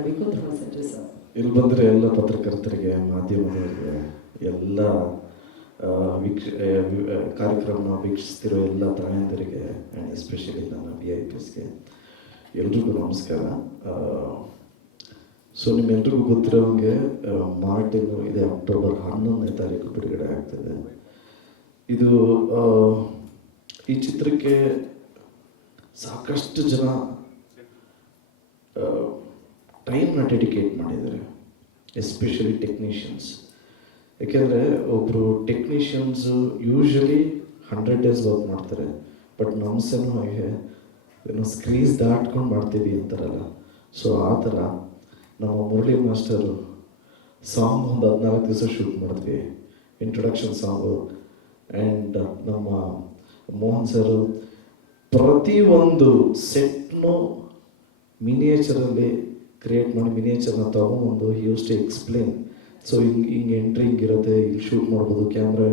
ಮಾಡಬೇಕು ಅಂತ ಸರ್. ಇಲ್ಲಿ ಬಂದರೆ ಎಲ್ಲ ಪತ್ರಕರ್ತರಿಗೆ, ಮಾಧ್ಯಮದವರಿಗೆ ಎಲ್ಲ ವೀಕ್ಷ ಕಾರ್ಯಕ್ರಮ ವೀಕ್ಷಿಸ್ತಿರೋ ಎಲ್ಲ ತಾಯಂದರಿಗೆ ಆ್ಯಂಡ್ ಎಸ್ಪೆಷಲಿ ನನ್ನ ವಿ ಐ ಪಿಸ್ಗೆ ಎಲ್ರಿಗೂ ನಮಸ್ಕಾರ. ಸೊ ನಿಮ್ಮೆಲ್ರಿಗೂ ಗೊತ್ತಿರೋಂಗೆ ಮಾರ್ಟಿನ್ ಇದೆ ಅಕ್ಟೋಬರ್ ಹನ್ನೊಂದನೇ ತಾರೀಕು ಬಿಡುಗಡೆ ಆಗ್ತಿದೆ. ಇದು ಈ ಚಿತ್ರಕ್ಕೆ ಸಾಕಷ್ಟು ಜನ ಟೈಮ್ನ ಡೆಡಿಕೇಟ್ ಮಾಡಿದ್ದಾರೆ ಎಸ್ಪೆಷಲಿ ಟೆಕ್ನಿಷಿಯನ್ಸ್ ಯಾಕೆಂದರೆ ಒಬ್ಬರು technicians usually hundred days work ಮಾಡ್ತಾರೆ ಬಟ್ ನಮ್ಮ ಸೆನು ಹಾಗೆ ಏನೋ ಸ್ಕ್ರೀಸ್ ದಾಟ್ಕೊಂಡು ಮಾಡ್ತೀವಿ ಅಂತಾರಲ್ಲ ಸೊ ಆ ಥರ ನಮ್ಮ ಮುರಳಿ ಮಾಸ್ಟರು ಸಾಂಗ್ ಒಂದು ಹದಿನಾಲ್ಕು ದಿವಸ ಶೂಟ್ ಮಾಡಿದ್ವಿ ಇಂಟ್ರೊಡಕ್ಷನ್ ಸಾಂಗು ಆ್ಯಂಡ್ ನಮ್ಮ ಮೋಹನ್ ಸರು ಪ್ರತಿಯೊಂದು ಸೆಟ್ನು ಮಿನಿಯೇಚರಲ್ಲಿ ಕ್ರಿಯೇಟ್ ಮಾಡಿ ಮಿನಿಯೇಚರ್ನ ತೊಗೊಂಬಂದು ಯೂಸ್ ಟು ಎಕ್ಸ್ಪ್ಲೇನ್ ಸೊ ಹಿಂಗೆ ಹಿಂಗೆ ಎಂಟ್ರಿ ಹಿಂಗಿರುತ್ತೆ ಇಲ್ಲಿ ಶೂಟ್ ಮಾಡ್ಬೋದು ಕ್ಯಾಮ್ರಾ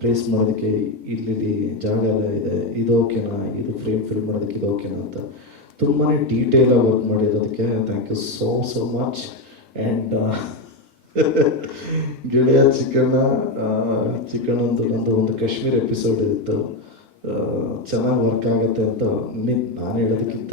ಪ್ಲೇಸ್ ಮಾಡೋದಕ್ಕೆ ಇಲ್ಲಿ ಜಾಗ ಎಲ್ಲ ಇದೆ, ಇದು ಓಕೆನಾ ಇದು ಫ್ರೇಮ್ ಫಿಲ್ ಮಾಡೋದಕ್ಕೆ ಇದು ಓಕೆನಾ ಅಂತ. ತುಂಬಾ ಡೀಟೇಲಾಗಿ work ಮಾಡಿರೋದಕ್ಕೆ thank you so so much and ಗೆಳೆಯ ಚಿಕ್ಕಣ್ಣ ಚಿಕ್ಕಣ್ಣಂದು ನಂದು ಒಂದು ಕಾಶ್ಮೀರ್ ಎಪಿಸೋಡ್ ಇತ್ತು. ಚೆನ್ನಾಗಿ ವರ್ಕ್ ಆಗುತ್ತೆ ಅಂತ ಮೀನ್ ನಾನು ಹೇಳೋದಕ್ಕಿಂತ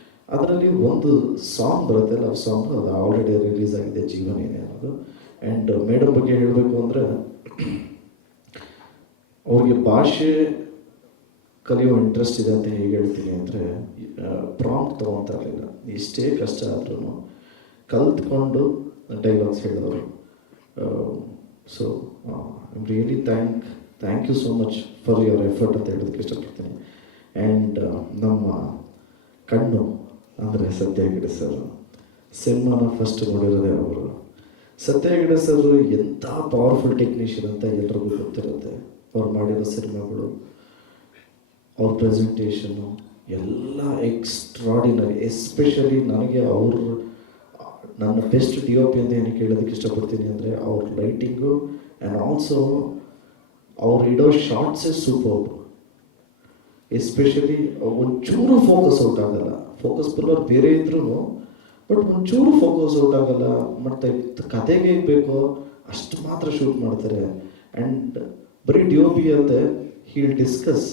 ಅದರಲ್ಲಿ ಒಂದು ಸಾಂಗ್ ಬರುತ್ತೆ ಲವ್ ಸಾಂಗ್ ಅದು ಆಲ್ರೆಡಿ ರಿಲೀಸ್ ಆಗಿದೆ ಜೀವನೇನೆ ಅನ್ನೋದು. ಆ್ಯಂಡ್ ಮೇಡಮ್ ಬಗ್ಗೆ ಹೇಳಬೇಕು ಅಂದರೆ, ಅವ್ರಿಗೆ ಭಾಷೆ ಕಲಿಯೋ ಇಂಟ್ರೆಸ್ಟ್ ಇದೆ ಅಂತ ಹೇಗೆ ಹೇಳ್ತೀನಿ ಅಂದರೆ ಪ್ರಾಂಪ್ಟ್ ತೊಗೊತಾ ಇರಲಿಲ್ಲ ಎಷ್ಟೇ ಕಷ್ಟ ಆದ್ರೂ ಕಲ್ತ್ಕೊಂಡು ಡೈಲಾಗ್ಸ್ ಹೇಳಿದವರು. So I'm really thank thank you so much for your effort ಅಂತ ಹೇಳೋದಕ್ಕೆ ಇಷ್ಟಪಡ್ತೀನಿ. ಆ್ಯಂಡ್ ನಮ್ಮ ಕಣ್ಣು ಅಂದರೆ ಸತ್ಯ ಸರ್. ಸಿನಿಮಾನ ಫಸ್ಟ್ ನೋಡಿರೋದೇ ಅವರು. ಸತ್ಯ ಸರ್ ಎಂಥ ಪವರ್ಫುಲ್ ಟೆಕ್ನಿಷಿಯನ್ ಅಂತ ಎಲ್ರಿಗೂ ಗೊತ್ತಿರುತ್ತೆ. ಅವ್ರು ಮಾಡಿರೋ ಸಿನಿಮಾಗಳು, ಅವ್ರ ಪ್ರೆಸೆಂಟೇಷನು ಎಲ್ಲ ಎಕ್ಸ್ಟ್ರಾಡಿನರಿ ಎಸ್ಪೆಷಲಿ ನನಗೆ ಅವ್ರ, ನನ್ನ ಬೆಸ್ಟ್ ಡಿ ಒ ಪಿ ಅಂತ ಏನಕ್ಕೆ ಹೇಳೋದಕ್ಕೆ ಇಷ್ಟಪಡ್ತೀನಿ ಅಂದರೆ ಅವ್ರ ಲೈಟಿಂಗು ಆ್ಯಂಡ್ ಆಲ್ಸೋ ಅವ್ರು ಇಡೋ ಶಾರ್ಟ್ಸೇ ಸೂಪರ್ ಎಸ್ಪೆಷಲಿ ಒಂಚೂರು ಫೋಕಸ್ ಔಟ್ ಆಗಲ್ಲ. ಫೋಕಸ್ ಬರೋರು ಬೇರೆ ಇದ್ರೂ ಬಟ್ ಒಂಚೂರು ಫೋಕಸ್ ಔಟ್ ಆಗಲ್ಲ. ಮತ್ತೆ ಕತೆಗೆ ಬೇಕೋ, ಅಷ್ಟು ಮಾತ್ರ ಶೂಟ್ ಮಾಡ್ತಾರೆ. ಆ್ಯಂಡ್ ಬರೀ ಡಿ ಒ ಪಿ ಅಲ್ಲದೆ ಹೀಲ್ ಡಿಸ್ಕಸ್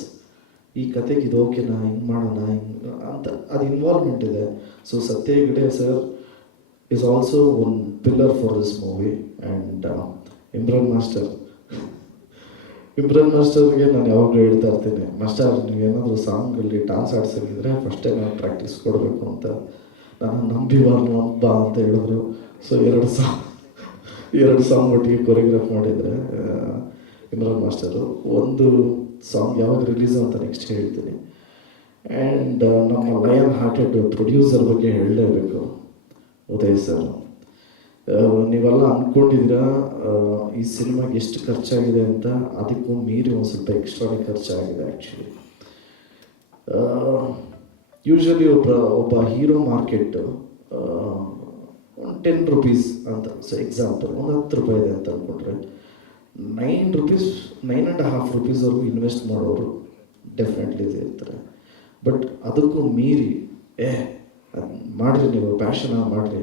ಈ ಕತೆಗೆ ಇದು ಓಕೆನಾ, ಹಿಂಗೆ ಮಾಡೋಣ, ಹಿಂಗೆ ಅಂತ, ಅದು ಇನ್ವಾಲ್ವ್ಮೆಂಟ್ ಇದೆ. So Satya ಗಿಡೆ sir is also one pillar for this movie and Imran master Imran ಮಾಸ್ಟರ್ಗೆ ನಾನು ಯಾವಾಗಲೂ ಹೇಳ್ತಾ ಇರ್ತೀನಿ, ಮಾಸ್ಟರ್ ನೀವೇನಾದರೂ ಸಾಂಗಲ್ಲಿ ಡಾನ್ಸ್ ಆಡ್ಸೋದಿದ್ರೆ ಫಸ್ಟೇ ನಾನು ಪ್ರಾಕ್ಟೀಸ್ ಕೊಡಬೇಕು ಅಂತ. ನಾನು ನಂಬಿವಾರ್ನು ಹಬ್ಬ ಅಂತ ಹೇಳಿದ್ರು. ಸೊ ಎರಡು ಸಾಂಗ್ ಎರಡು ಸಾಂಗ್ ಒಟ್ಟಿಗೆ ಕೊರಿಯೋಗ್ರಾಫ್ ಮಾಡಿದರೆ ಇಮ್ರಾನ್ ಮಾಸ್ಟರು ಒಂದು ಸಾಂಗ್ ಯಾವಾಗ ರಿಲೀಸ್ ಅಂತ ನೆಕ್ಸ್ಟ್ ಹೇಳ್ತೀನಿ. ಆ್ಯಂಡ್ ನಮ್ಮ ಲಯನ್ ಹಾರ್ಟೆಡ್ ಪ್ರೊಡ್ಯೂಸರ್ ಬಗ್ಗೆ ಹೇಳಲೇಬೇಕು. ಉದಯ್ ಸರ್ ನೀವೆಲ್ಲ ಅಂದ್ಕೊಂಡಿದ್ದೀರಾ ಈ ಸಿನಿಮಾಗೆ ಎಷ್ಟು ಖರ್ಚಾಗಿದೆ ಅಂತ ಅದಕ್ಕೂ ಮೀರಿ ಒಂದು ಸ್ವಲ್ಪ ಎಕ್ಸ್ಟ್ರಾನೇ ಖರ್ಚಾಗಿದೆ ಆ್ಯಕ್ಚುಲಿ ಯೂಶ್ವಲಿ ಒಬ್ಬ ಒಬ್ಬ ಹೀರೋ ಮಾರ್ಕೆಟ್ ಒಂದು ಟೆನ್ ರುಪೀಸ್ ಅಂತ ಸೊ ಎಕ್ಸಾಂಪಲ್ ಒಂದು ಹತ್ತು ರೂಪಾಯಿ ಇದೆ ಅಂತ ಅಂದ್ಕೊಂಡ್ರೆ nine rupees nine and half ರುಪೀಸ್ವರೆಗೂ invest ಮಾಡೋರು ಡೆಫಿನೆಟ್ಲಿ ಇರ್ತಾರೆ ಬಟ್ ಅದಕ್ಕೂ ಮೀರಿ, ಏ, ಅದು ಮಾಡಿರಿ ನೀವು ಪ್ಯಾಷನ್ ಮಾಡಿರಿ.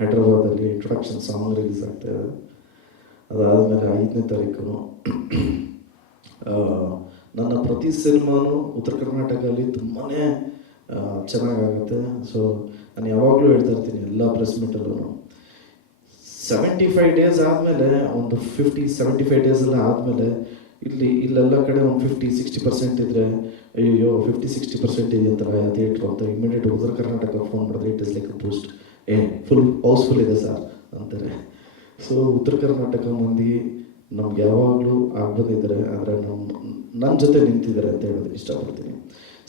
ಹೈದ್ರಾಬಾದಲ್ಲಿ ಇಂಟ್ರೊಡಕ್ಷನ್ ಸಾಂಗ್ ರಿಲೀಸ್ ಆಗ್ತಾ ಇದೆ. ಅದಾದಮೇಲೆ ಐದನೇ ತಾರೀಕು ನನ್ನ ಪ್ರತಿ ಸಿನಿಮಾನು ಉತ್ತರ ಕರ್ನಾಟಕದಲ್ಲಿ ತುಂಬಾ ಚೆನ್ನಾಗಾಗುತ್ತೆ. ಸೊ ನಾನು ಯಾವಾಗಲೂ ಹೇಳ್ತಾ ಇರ್ತೀನಿ ಎಲ್ಲ ಪ್ರೆಸ್ ಮೀಟಲ್ಲೂ ಸೆವೆಂಟಿ ಫೈವ್ ಡೇಸ್ ಆದಮೇಲೆ, ಒಂದು ಫಿಫ್ಟಿ ಸೆವೆಂಟಿ ಫೈವ್ ಡೇಸ್ ಎಲ್ಲ ಆದಮೇಲೆ, ಇಲ್ಲಿ, ಇಲ್ಲೆಲ್ಲ ಕಡೆ ಒಂದು ಫಿಫ್ಟಿ ಸಿಕ್ಸ್ಟಿ ಪರ್ಸೆಂಟ್ ಇದ್ದರೆ ಅಯ್ಯೋ ಫಿಫ್ಟಿ ಸಿಕ್ಸ್ಟಿ ಪರ್ಸೆಂಟ್ ಇದೆ ಅಂತ ಥಿಯೇಟ್ರು ಅಂತ ಇಮಿಡಿಯೇಟ್ ಉತ್ತರ ಕರ್ನಾಟಕ ಫೋನ್ ಮಾಡಿದ್ರೆ it is like boost uh full housefull ಇದೆ ಸರ್ ಅಂತಾರೆ. ಸೊ ಉತ್ತರ ಕರ್ನಾಟಕ ಮಂದಿ ನಮ್ಗೆ ಯಾವಾಗಲೂ ಆಗ್ಬೋದಿದ್ದಾರೆ ಆದರೆ ನಮ್ಮ ನನ್ನ ಜೊತೆ ನಿಂತಿದ್ದಾರೆ ಅಂತ ಹೇಳೋದಕ್ಕೆ ಇಷ್ಟಪಡ್ತೀನಿ.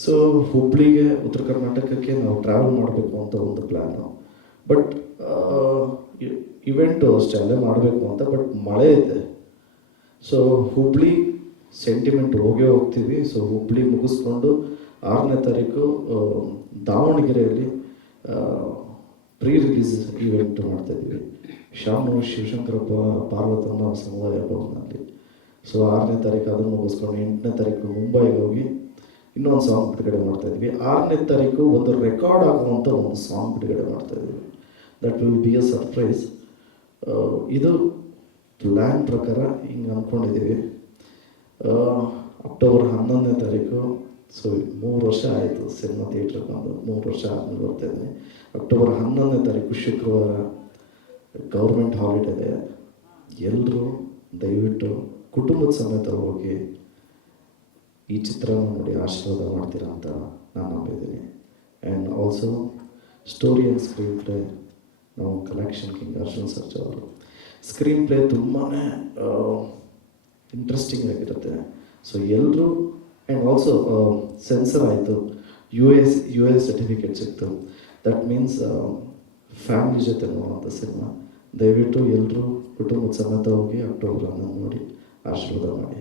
ಸೊ ಹುಬ್ಳಿಗೆ, ಉತ್ತರ ಕರ್ನಾಟಕಕ್ಕೆ ನಾವು ಟ್ರಾವೆಲ್ ಮಾಡಬೇಕು ಅಂತ ಒಂದು ಪ್ಲ್ಯಾನು ಬಟ್ ಇವೆಂಟು ಅಷ್ಟೇ ಅಲ್ಲೇ ಮಾಡಬೇಕು ಅಂತ ಬಟ್ ಮಳೆ ಇದೆ. ಸೊ ಹುಬ್ಳಿ ಸೆಂಟಿಮೆಂಟ್ ಹೋಗೇ ಹೋಗ್ತೀವಿ. ಸೊ ಹುಬ್ಳಿ ಮುಗಿಸ್ಕೊಂಡು ಆರನೇ ತಾರೀಕು ದಾವಣಗೆರೆಯಲ್ಲಿ ಪ್ರೀ ರಿಲೀಸ್ ಈವೆಂಟ್ ಮಾಡ್ತಾ ಇದ್ವಿ. ಶಾಮನೂರು ಶಿವಶಂಕರಪ್ಪ, ಪಾರ್ವತಮ್ಮ ಸಮುದಾಯ ಭವನದಲ್ಲಿ ಸೊ ಆರನೇ ತಾರೀಕು ಅದನ್ನು ಮುಗಿಸ್ಕೊಂಡು ಎಂಟನೇ ತಾರೀಕು ಮುಂಬೈಗೆ ಹೋಗಿ ಇನ್ನೊಂದು ಸಾಂಗ್ ಬಿಡುಗಡೆ ಮಾಡ್ತಾ ಇದ್ವಿ. ಆರನೇ ತಾರೀಕು ಒಂದು ರೆಕಾರ್ಡ್ ಆಗುವಂಥ ಒಂದು ಸಾಂಗ್ ಬಿಡುಗಡೆ ಮಾಡ್ತಾ that will be a surprise ಇದು ಪ್ಲ್ಯಾನ್ ಪ್ರಕಾರ ಹಿಂಗೆ ಅಂದ್ಕೊಂಡಿದ್ದೀವಿ ಅಕ್ಟೋಬರ್ ಹನ್ನೊಂದನೇ ತಾರೀಕು ಸೊ ಮೂರು ವರ್ಷ ಆಯಿತು ಸಿನಿಮಾ ಥಿಯೇಟ್ರಿಗೆ ಬಂದು. ಮೂರು ವರ್ಷ ಆದಮೇಲೆ ಬರ್ತಾ ಇದ್ದೀನಿ ಅಕ್ಟೋಬರ್ ಹನ್ನೊಂದನೇ ತಾರೀಕು ಶುಕ್ರವಾರ ಗೌರ್ಮೆಂಟ್ ಹಾಲಿಡೇ ಇದೆ. ಎಲ್ಲರೂ ದಯವಿಟ್ಟು ಕುಟುಂಬದ ಸಮೇತ ಹೋಗಿ ಈ ಚಿತ್ರವನ್ನು ನೋಡಿ ಆಶೀರ್ವಾದ ಮಾಡ್ತೀರಾ ಅಂತ ನಾನು ನಂಬಿದ್ದೀನಿ. And also story and screenplay ನಾವು ಕಲೆಕ್ಷನ್ ಕಿಂಗ್ ಅರ್ಜುನ್ ಸರ್ಜಾ ಅವರು. ಸ್ಕ್ರೀನ್ ಪ್ಲೇ ತುಂಬಾ ಇಂಟ್ರೆಸ್ಟಿಂಗ್ ಆಗಿರುತ್ತೆ. ಸೊ ಎಲ್ಲರೂ ಆ್ಯಂಡ್ ಆಲ್ಸೋ ಸೆನ್ಸರ್ ಆಯಿತು. U S U S certificate ಸಿಕ್ತು. ದಟ್ ಮೀನ್ಸ್ ಫ್ಯಾಮಿಲಿ ಜೊತೆ ನೋಡುವಂಥ ಸಿನಿಮಾ ದಯವಿಟ್ಟು ಎಲ್ಲರೂ ಕುಟುಂಬದ ಸಮೇತ ಹೋಗಿ ಅಕ್ಟೋಬರ್ ಹನ್ನೊಂದು ನೋಡಿ ಆಶೀರ್ವಾದ ಮಾಡಿ.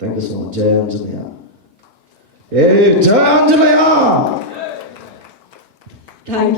ಥ್ಯಾಂಕ್ ಯು ಸೊ ಮಚ್ ಜಯ ಆಂಜನೇಯ. ಏ ಜಯ ಆಂಜನೇಯ! ಥ್ಯಾಂಕ್